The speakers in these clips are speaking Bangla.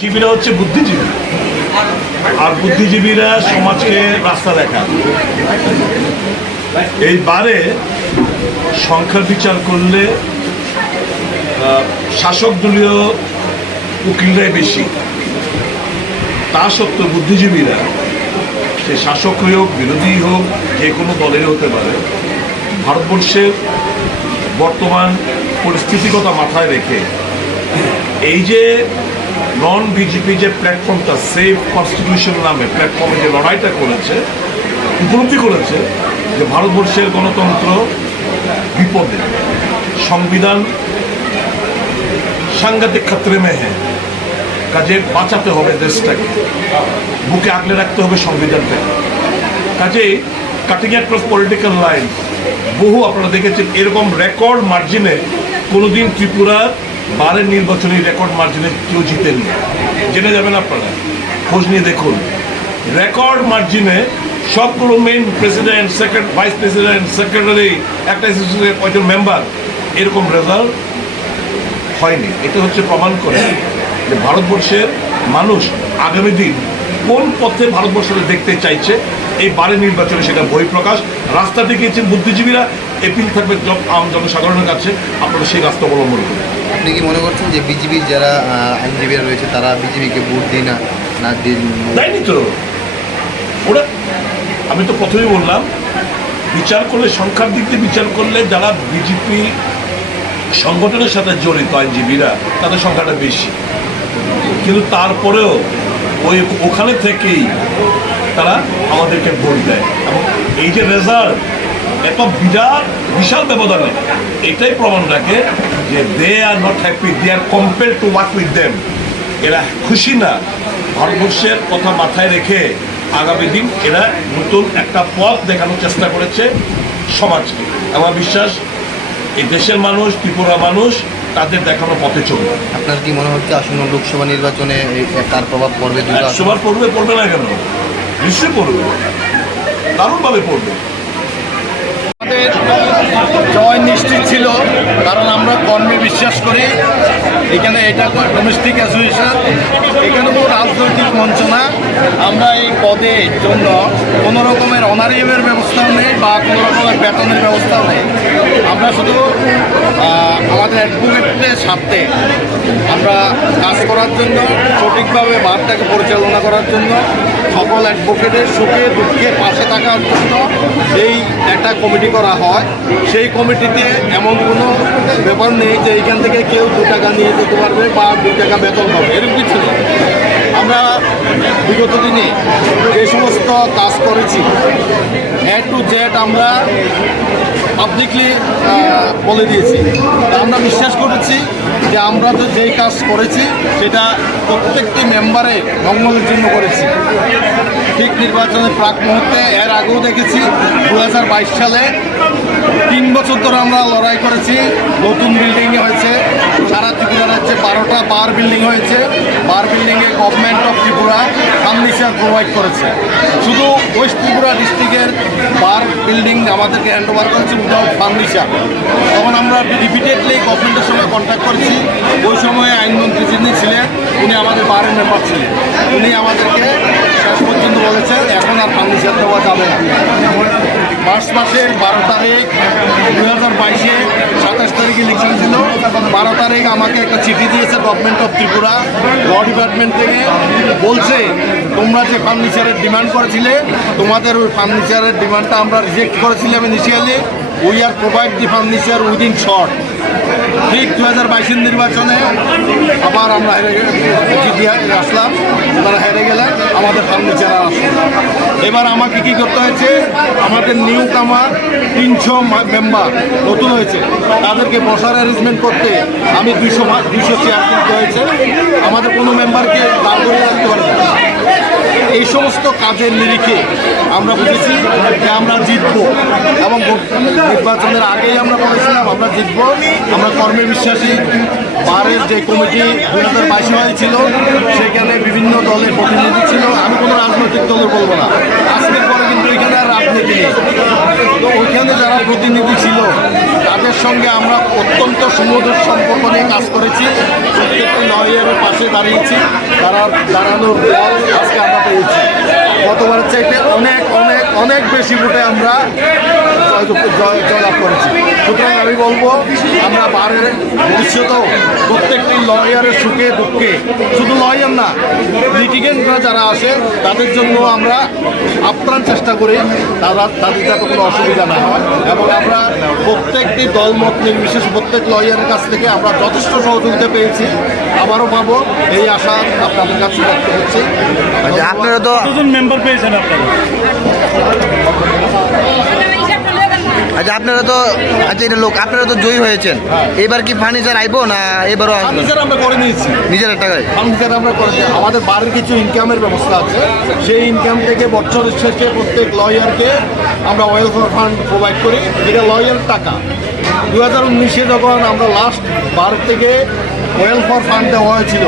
জীবীরা হচ্ছে বুদ্ধিজীবী, আর বুদ্ধিজীবীরা সমাজকে রাস্তা দেখায়। এই বারে সংখ্যার বিচার করলে শাসক দলীয় উকিলরাই বেশি। তা সত্ত্বেও বুদ্ধিজীবীরা, সে শাসকই হোক বিরোধী হোক যে কোনো দলের হতে পারে, ভারতবর্ষের বর্তমান পরিস্থিতিগতা মাথায় রেখে এই যে নন বিজেপি যে প্ল্যাটফর্মটা সেফ কনস্টিটিউশন নামে প্ল্যাটফর্মে যে লড়াইটা করেছে, উপলব্ধি করেছে যে ভারতবর্ষের গণতন্ত্র বিপদে, সংবিধান সাংঘাতিক ক্ষেত্রে মেহে, কাজে বাঁচাতে হবে দেশটাকে, বুকে আগলে রাখতে হবে সংবিধানটাকে। কাজেই কাটিং অ্যাক্রস পলিটিক্যাল লাইন বহু আপনারা দেখেছেন এরকম রেকর্ড মার্জিনে কোনোদিন ত্রিপুরার বারের নির্বাচনী রেকর্ড মার্জিনে কেউ জিতেননি। জেনে যাবেন আপনারা, খোঁজ নিয়ে দেখুন। রেকর্ড মার্জিনে সবগুলো main president, vice president, secretary, একটা অ্যাসোসিয়েশনের কয়েকজন মেম্বার, এরকম রেজাল্ট হয়নি। এটা হচ্ছে প্রমাণ করে যে ভারতবর্ষের মানুষ আগামী দিন কোন পথে ভারতবর্ষকে দেখতে চাইছে। এই বারের নির্বাচনে সেটা বহিঃপ্রকাশ। রাস্তা দেখিয়েছেন বুদ্ধিজীবীরা, এপিল থাকবে আম জনসাধারণের কাছে, আপনারা সেই রাস্তা অবলম্বন করুন। আপনি কি মনে করছেন যে বিজেপির যারা আইনজীবীরা রয়েছে তারা বিজেপিকে ভোট দিই না দিন দেয়নি তো ওরা? আমি তো প্রথমেই বললাম, বিচার করলে সংখ্যার দিক দিয়ে বিচার করলে যারা বিজেপি সংগঠনের সাথে জড়িত আইনজীবীরা, তাদের সংখ্যাটা বেশি। কিন্তু তারপরেও ওখানে থেকেই তারা আমাদেরকে ভোট দেয়, এবং এই যে রেজাল্ট এত বিশাল ব্যবধানে, এটাই প্রমাণ রাখে যে they are not happy, they are compare to work with them. এরা খুশি না। ভারতবর্ষের কথা মাথায় রেখে আগামী দিন এরা নতুন একটা পথ দেখানোর চেষ্টা করেছে সমাজকে। আমার বিশ্বাস এই দেশের মানুষ, ত্রিপুরা মানুষ তাদের দেখানো পথে চলবে। আপনার কি মনে হচ্ছে আসন্ন লোকসভা নির্বাচনে তার প্রভাব পড়বে? সবার পড়বে না কেন? নিশ্চয়ই পড়বে, দারুণভাবে পড়বে। জয় নিশ্চিত ছিল, কারণ আমরা কর্মে বিশ্বাস করি। এখানে এটা ডোমেস্টিক অ্যাসোসিয়েশন, এখানে কোনো রাজনৈতিক মঞ্চ না। আমরা এই পদের জন্য কোনো রকমের অনারিয়ামের ব্যবস্থাও নেই বা কোনো রকমের বেতনের ব্যবস্থাও নেই। আমরা শুধু আমাদের অ্যাডভোকেটের স্বার্থে আমরা কাজ করার জন্য, সঠিকভাবে বারটাকে পরিচালনা করার জন্য, সকল অ্যাডভোকেটের সুখে দুঃখে পাশে থাকার জন্য এই একটা কমিটি করা হয়। সেই কমিটিতে এমন কোনো ব্যাপার নেই যে এইখান থেকে কেউ 2 টাকা নিয়ে যেতে পারবে বা 2 টাকা বেতন পাবে, এরকম কিছু নেই। আমরা বিগত দিনে যে সমস্ত কাজ করেছি A to Z আমরা পাবলিকলি বলে দিয়েছি। আমরা বিশ্বাস করেছি যে আমরা তো যেই কাজ করেছি সেটা প্রত্যেকটি মেম্বারের মঙ্গলের জন্য করেছি। ঠিক নির্বাচনের প্রাক মুহূর্তে, এর আগেও দেখেছি 2022 সালে 3 বছর ধরে আমরা লড়াই করেছি। নতুন বিল্ডিংয়ে হয়েছে, সারা ত্রিপুরা রাজ্যে 12টা বার বিল্ডিং হয়েছে। বার বিল্ডিংয়ে government of Tripura furniture provide করেছে। শুধু ওয়েস্ট ত্রিপুরা ডিস্ট্রিক্টের বার বিল্ডিং আমাদেরকে হ্যান্ড ওভার করেছে উইদাউট ফার্নিচার। তখন আমরা রিপিটেডলি গভর্নমেন্টের সঙ্গে কন্ট্যাক্ট করেছি। ওই সময়ে আইনমন্ত্রী যিনি ছিলেন উনি আমাদের বারের মেম্বার ছিলেন। উনি আমাদেরকে শেষ পর্যন্ত বলেছেন এখন আর ফার্নিচার দেওয়া যাবে না। মার্চ মাসের 12 তারিখ 2022-এ 27 তারিখে ইলেকশন ছিল। 12 তারিখ আমাকে একটা চিঠি দিয়েছে government of Tripura law department থেকে, বলছে তোমরা যে ফার্নিচারের ডিমান্ড করেছিলে, তোমাদের ওই ফার্নিচারের ডিমান্ডটা আমরা রিজেক্ট করেছিলাম initially. We are provide the furniture within short. ঠিক 2022-এর নির্বাচনে আবার আমরা চিঠি আসলাম, ওনারা হেরে গেলেন, আমাদের ফার্নিচার আর আসলো। এবার আমাকে কী করতে হয়েছে, আমাদের নিউ কামার 300 মেম্বার নতুন হয়েছে, তাদেরকে বসার অ্যারেঞ্জমেন্ট করতে আমি 200 চেয়ার কিনতে হয়েছে। আমাদের কোনো মেম্বারকে দাঁড় করে রাখতে পারবে না। এই সমস্ত কাজের নিরিখে আমরা বুঝেছি যে আমরা জিতব, এবং নির্বাচনের আগেই আমরা বলেছিলাম আমরা জিতব। আমরা কর্মে বিশ্বাসী। বারের যে কমিটি 2022 হয়েছিল সেখানে বিভিন্ন দলের প্রতিনিধি ছিল। আমি কোনো রাজনৈতিক দলের বলবো না, আজকের পরে কিন্তু এখানে আর রাজনীতি নিয়ে। তো ওইখানে যারা প্রতিনিধি ছিল তাদের সঙ্গে আমরা অত্যন্ত সুমধুর সম্পর্ক নিয়ে কাজ করেছি, প্রত্যেকটি লয়ারের পাশে দাঁড়িয়েছি, তারা দাঁড়ানোর ফল আজকে আমরা পেয়েছি। গতবারের চাইতে অনেক অনেক অনেক বেশি ভোটে আমরা জয়লাভ করেছি। সুতরাং আমি বলবো আমরা বারের ভবিষ্যতেও প্রত্যেকটি লয়ারের সুখে দুঃখে, শুধু লয়ার না, লিটিগেন্টরা যারা আসে তাদের জন্য আমরা আপ্রাণ চেষ্টা করি তাদের যাতে কোনো অসুবিধা না হয়, এবং আমরা প্রত্যেকটি দলমত নির্বিশেষ প্রত্যেক লয়ারের কাছ থেকে আমরা যথেষ্ট সহযোগিতা পেয়েছি, আবারও পাবো এই আশা আপনাদের কাছে ব্যক্ত করছি। আচ্ছা, আপনারা তো মেম্বার পেয়েছেন আপনারা? আচ্ছা আপনারা তো আচ্ছা এটা লোক আপনারা তো জয়ী হয়েছেন, এবার কি ফার্নিচার আইবো না এবারও আসবে? ফার্নিচার আমরা করে নিয়েছি, নিজের টাকায় ফার্নিচার আমরা করেছি। আমাদের বাড়ির কিছু ইনকামের ব্যবস্থা আছে, সেই ইনকাম থেকে বছরের শেষে প্রত্যেক লয়ারকে আমরা ওয়েলফেয়ার ফান্ড প্রোভাইড করি, এটা লয়ার টাকা। 2019-এ যখন আমরা লাস্ট বার থেকে ওয়েলফেয়ার ফান্ড দেওয়া হয়েছিল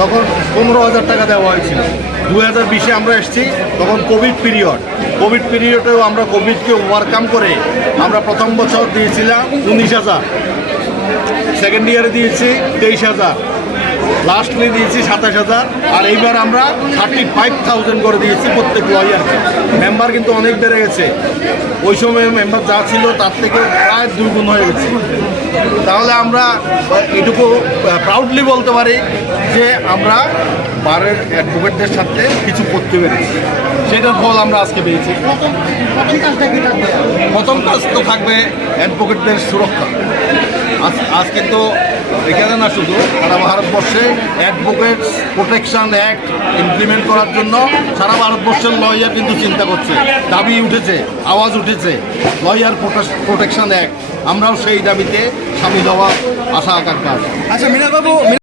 তখন 15,000 টাকা দেওয়া হয়েছিল। 2020-এ আমরা এসেছি তখন কোভিড পিরিয়ডেও আমরা কোভিডকে ওভারকাম করে আমরা প্রথম বছর দিয়েছিলাম 19,000, সেকেন্ড ইয়ারে দিয়েছি 23,000, লাস্টলি দিয়েছি 27,000, আর এইবার আমরা 35,000 করে দিয়েছি প্রত্যেক লয়ারকে। মেম্বার কিন্তু অনেক বেড়ে গেছে, ওই সময় মেম্বার যা ছিল তার থেকে প্রায় 2 গুণ হয়ে গেছে। তাহলে আমরা এটুকু প্রাউডলি বলতে পারি যে আমরা বারের অ্যাডভোকেটদের সাথে কিছু করতে পেরেছি, সেটার ফল আমরা আজকে পেয়েছি। প্রথম কাজ তো থাকবে অ্যাডভোকেটদের সুরক্ষা। আজ কিন্তু এখানে না, শুধু সারা ভারতবর্ষে অ্যাডভোকেটস প্রোটেকশন অ্যাক্ট ইমপ্লিমেন্ট করার জন্য সারা ভারতবর্ষের লয়ার কিন্তু চিন্তা করছে, দাবি উঠেছে, আওয়াজ উঠেছে, লয়ার প্রোটেকশন অ্যাক্ট। আমরাও সেই দাবিতে সামিল হওয়ার আশা আকাঙ্ক্ষা আছে। আচ্ছা মিনা বাবু